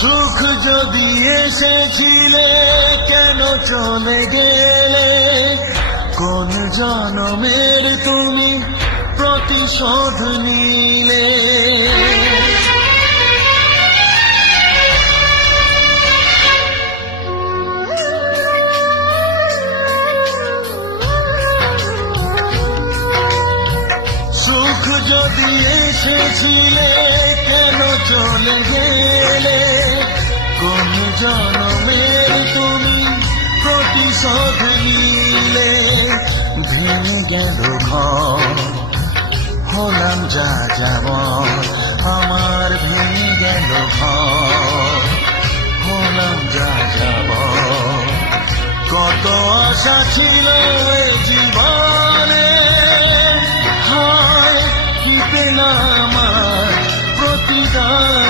সুখ যদি এসেছিলে কেন চলে গেলে, কোন জনমের তুমি প্রতিশোধ নিলে। সুখ যদি এসেছিলে কেন চলে গেলে, কোন জনমের তুমি প্রতিশোধ নিলে। ভেঙে গেল ঘর, হলাম যা যাবর, আমার ভেঙে গেল ঘর, হলাম যা যাবর। কত আশা ছিল এই জীবনে, হায় কি পেলাম আজ প্রতিদান।